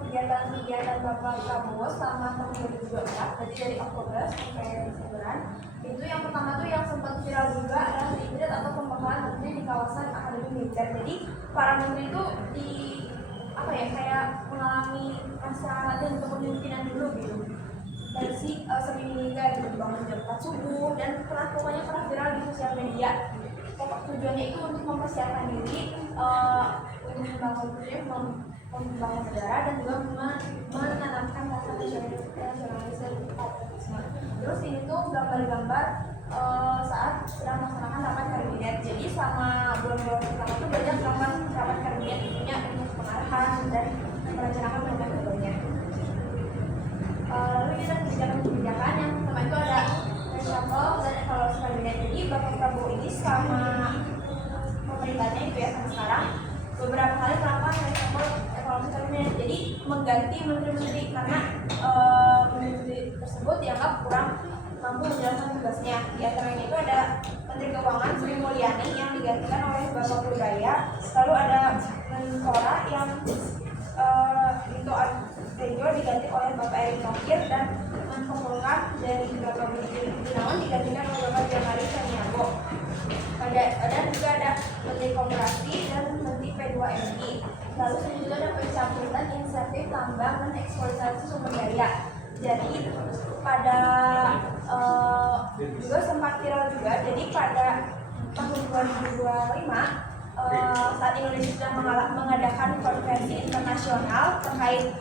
kegiatan Bapak Prabowo selama tahun 2024, jadi dari Oktober sampai Desemberan. Itu yang pertama tuh yang sempat viral juga adalah Hibrid atau pembekalan menteri di kawasan Akademi Militer. Jadi para menteri itu di apa ya, kayak mengalami masa latihan kepemimpinan dulu gitu. Dari semi militer gitu, bangun jam 4 subuh dan pokoknya pernah viral di sosial media. Pokok tujuannya itu untuk mempersiapkan diri untuk membangun negara dan juga menanamkan rasa nasionalisme. Terus ini tuh gambar-gambar saat sedang melaksanakan rapat kabinet. Jadi selama bulan-bulan pertama itu banyak rapat kabinet itunya untuk pengarahan dan merencanakan program-programnya. Lalu ini ada kebijakan yang pertama itu ada reshuffle dan evaluasi kabinet. Jadi Bapak Prabowo ini selama pemerintahnya itu ya sampai sekarang beberapa kali melakukan reshuffle Ekonomi Kabinet, jadi mengganti menteri-menteri karena menteri tersebut dianggap kurang mampu menjalankan tugasnya. Di antaranya itu ada Menteri Keuangan Sri Mulyani yang digantikan oleh Bapak Budaya, lalu ada Menpora yang Dito Artejo diganti oleh Bapak Erick Thohir, dan Menko Polhukam dari Bapak Budi Gunawan digantikan oleh Bapak Jamari Caniago. Dan juga ada Menteri Koperasi dan Menteri P2MI. Lalu juga ada pencabutan insentif tambang dan eksploitasi sumber daya. Jadi pada juga sempat viral juga. Jadi pada tahun 2025 saat Indonesia sedang mengadakan konferensi internasional terkait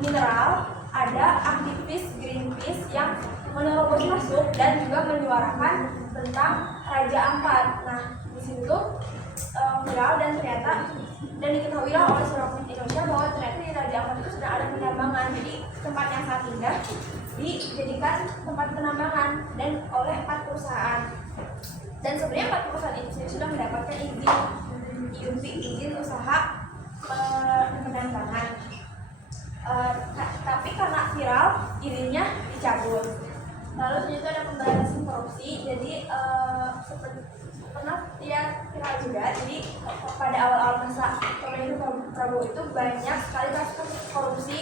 mineral, ada aktivis Greenpeace yang menerobos masuk dan juga menyuarakan tentang Raja Ampat. Nah, di situ viral dan ternyata dan diketahuilah oleh seluruh Indonesia bahwa ternyata di Raja Ampat itu sudah ada penambangan. Jadi tempat yang saat indah dijadikan tempat penambangan dan oleh 4 perusahaan. Dan sebenarnya 4 perusahaan ini sudah mendapatkan izin usaha penambangan. Tapi karena viral, izinnya dicabut. Lalu juga ada pemberantasan korupsi. Jadi seperti pernah dia viral juga. Jadi pada awal-awal masa pemerintahan Prabowo itu banyak sekali kasus korupsi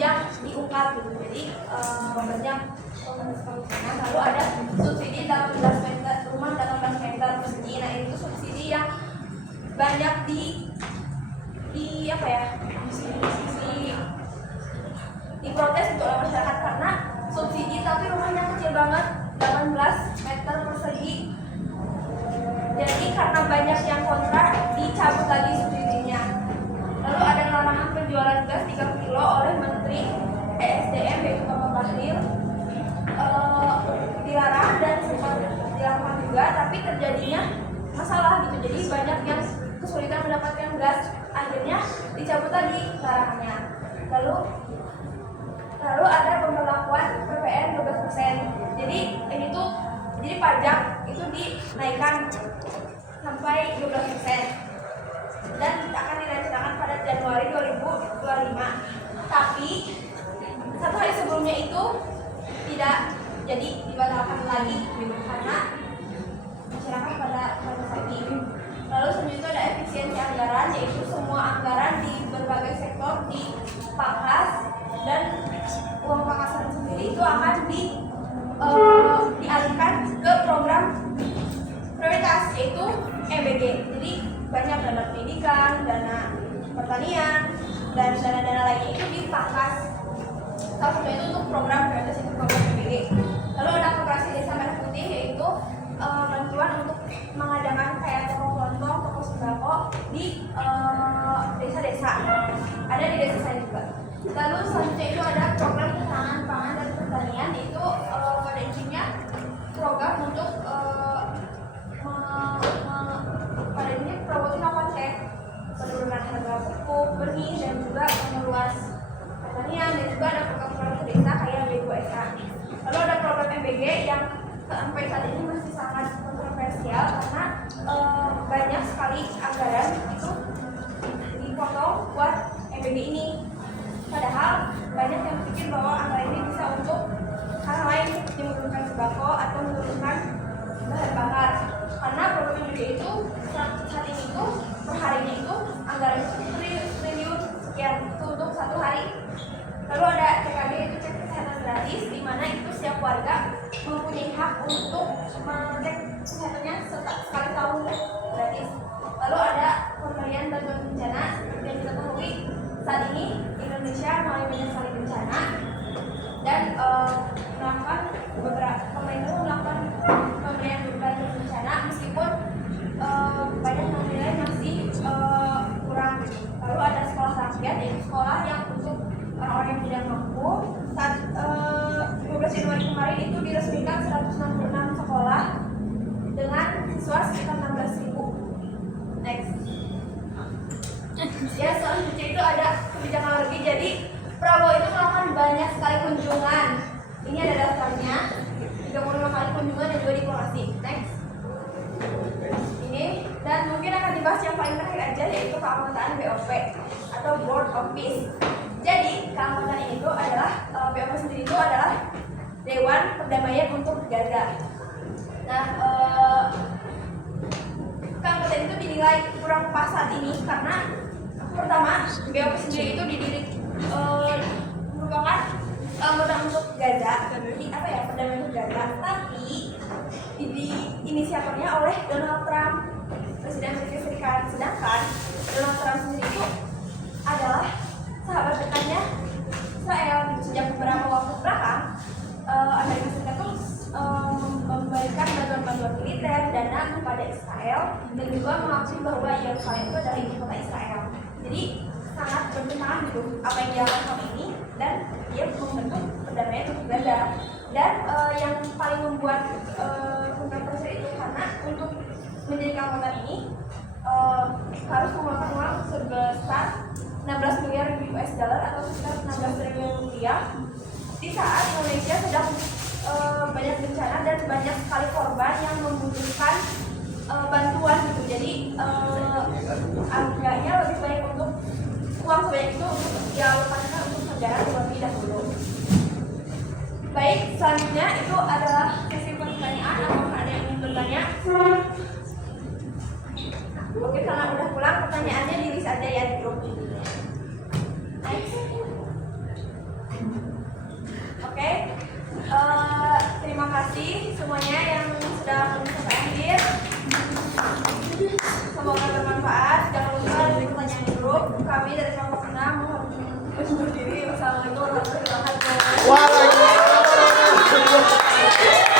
yang diungkap gitu. Jadi banyak korupsinya. Lalu ada subsidi 18 meter rumah 18 meter persegi. Nah itu subsidi yang banyak diprotes untuk oleh masyarakat karena subsidi tapi rumahnya kecil banget 18 meter persegi. Jadi karena banyak yang kontra dicabut lagi subsidinya. Lalu ada larangan penjualan gas 3 kilo oleh Menteri ESDM yaitu Bapak Bahlil. Dilarang dan sempat dilakukan juga, tapi terjadinya masalah gitu. Jadi banyak yang kesulitan mendapatkan gas, akhirnya dicabut lagi larangannya. Lalu ada pemberlakuan PPN 12%. Jadi ini tuh jadi pajak itu dinaikkan sampai 12% dan akan direncanakan pada Januari 2025. Tapi satu hari sebelumnya itu tidak jadi dibatalkan lagi karena masyarakat pada lagi. Lalu selanjutnya ada efisiensi anggaran, yaitu semua anggaran di berbagai sektor dipangkas dan uang pangkasan sendiri itu akan dialihkan ke program prioritas yaitu EBG. Jadi banyak dana pendidikan, dana pertanian, dan dana-dana lainnya itu dipangkas. Salah satunya itu untuk program prioritas itu program EBG. Lalu ada koperasi desa merah putih yaitu bantuan untuk mengadakan kayak toko kelontong, toko sembako di desa-desa. Ada di desa saya juga. Lalu selanjutnya itu ada program ketahanan pangan dan pertanian, itu pada intinya program untuk pada intinya program melakukan penurunan harga pupuk, benih, dan juga meluas pertanian, dan juga ada program-program ke desa kayak B2SK. Lalu ada program MBG yang sampai saat ini masih sangat kontroversial karena banyak sekali anggaran itu dipotong buat MBG ini. Padahal banyak yang pikir bahwa anggaran ini bisa untuk hal lain seperti menurunkan sembako atau menurunkan bahan bakar. Karena program MBG itu saat ini itu per harinya itu anggaran triliun sekian itu untuk satu hari. Lalu ada CKD itu cek kesehatan gratis, di mana itu setiap warga mempunyai hak untuk mengecek kesehatannya sekali tahun gratis. Lalu ada pemberian bantuan bencana seperti yang kita ketahui saat ini Indonesia mengalami banyak sekali bencana dan melakukan pemerintah melakukan pemberian bantuan bencana meskipun banyak yang menilai masih kurang. Lalu ada sekolah rakyat, yaitu sekolah yang untuk orang-orang yang tidak mampu. Saat 15 Januari kemarin itu diresmikan 166 sekolah dengan siswa sekitar 16.000. Next. Ya, selanjutnya itu ada kebijakan luar negeri. Jadi Prabowo itu melakukan banyak sekali kunjungan. Ini ada daftarnya. 35 kali kunjungan dan 2 diplomasi. Next. Ini dan mungkin akan dibahas yang paling terakhir aja, yaitu keanggotaan BOP atau Board of Peace. Jadi keanggotaan ini itu adalah BOP sendiri itu adalah Dewan Perdamaian untuk Gaza. Nah, keanggotaan itu dinilai kurang pas saat ini karena pertama BOP sendiri itu merupakan anggota untuk Gaza, jadi apa ya, perdamaian untuk Gaza, tapi inisiatornya oleh Donald Trump, Presiden Amerika Serikat. Sedangkan Donald Trump sendiri itu adalah sahabat dekatnya Israel. Sejak beberapa waktu belakang, Amerika Serikat itu memberikan bantuan-bantuan militer, dana kepada Israel, dan juga mengakui bahwa Yerusalem itu adalah ibu kota Israel. Jadi sangat bertentangan gitu apa yang dilakukan Trump ini, dan dia membentuk perdamaian untuk Gaza. Dan yang paling membuat kontroversi itu karena untuk menjadi keanggotaan ini harus mengeluarkan uang sebesar 16 miliar US dollar atau sekitar 16 triliun rupiah di saat Indonesia sedang banyak bencana dan banyak sekali korban yang membutuhkan bantuan gitu. Jadi agaknya lebih baik untuk uang sebanyak itu untuk dialokasikan untuk negara terlebih dahulu. Baik, selanjutnya itu adalah sesi pertanyaan. Apakah ada yang ingin bertanya? Oke, karena udah pulang, pertanyaannya di-list aja ya di grup. Next. Oke, terima kasih semuanya yang sudah menonton sampai akhir. Semoga bermanfaat. Jangan lupa beri pertanyaan di grup. Kami dari kelompok 6 mohon diri. Wassalamualaikum warahmatullahi wabarakatuh. Waalaikumsalam.